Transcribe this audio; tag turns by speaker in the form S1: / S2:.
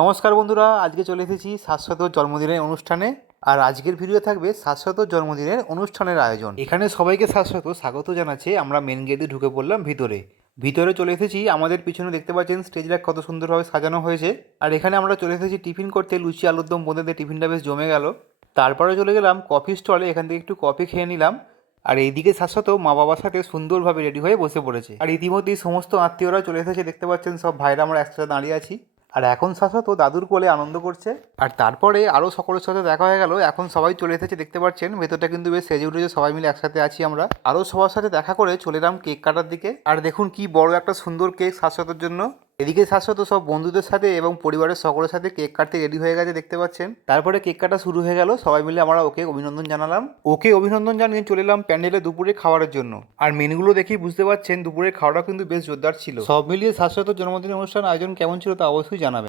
S1: নমস্কার বন্ধুরা, আজকে চলে এসেছি শাশ্বত জন্মদিনের অনুষ্ঠানে। আর আজকের ভিডিও থাকবে শাশ্বত জন্মদিনের অনুষ্ঠানের আয়োজন। এখানে সবাইকে শাশ্বত স্বাগত জানাচ্ছে, আমরা মেন গেটে ঢুকে পড়লাম ভিতরে। ভিতরে চলে এসেছি, আমাদের পিছনে দেখতে পাচ্ছেন স্টেজটা কত সুন্দরভাবে সাজানো হয়েছে। আর এখানে আমরা চলে এসেছি টিফিন করতে, লুচি, আলুর দম বোঁদেতে টিফিনটা বেশ জমে গেল। তারপরে চলে গেলাম কফি স্টলে এখান থেকে একটু কফি খেয়ে নিলাম। আর এইদিকে শাশ্বত মা বাবার সাথে সুন্দরভাবে রেডি হয়ে বসে পড়েছে। আর ইতিমধ্যেই সমস্ত আত্মীয়রা চলে এসেছে, দেখতে পাচ্ছেন সব ভাইরা আমরা একসাথে দাঁড়িয়ে আছি। আর এখন শাশ্বত দাদুর কোলে আনন্দ করছে। আর তারপরে আরও সকলের সাথে দেখা হয়ে গেল। এখন সবাই চলে এসেছে, দেখতে পাচ্ছেন? ভেতরটা কিন্তু বেশ সেজে উঠেছে, সবাই মিলে একসাথে আছি আমরা। আরও সবার সাথে দেখা করে চলে এলাম কেক কাটার দিকে। আর দেখুন কি বড় একটা সুন্দর কেক শাশ্বতের জন্য। এদিকে শাশ্বত সব বন্ধুদের সাথে এবং পরিবারের সকলের সাথে কেক কাটতে রেডি হয়ে গেছে, দেখতে পাচ্ছেন। তারপরে কেক কাটা শুরু হয়ে গেল। সবাই মিলে আমরা ওকে অভিনন্দন জানালাম। ওকে অভিনন্দন জানিয়ে চলে এলাম প্যান্ডেলে দুপুরে খাওয়ারের জন্য। আর মেনুগুলো দেখেই বুঝতে পারছেন দুপুরে খাওয়াটা কিন্তু বেশ জোরদার ছিল। সব মিলিয়ে শাশ্বত জন্মদিন অনুষ্ঠান আয়োজন কেমন ছিল তা অবশ্যই জানাবেন।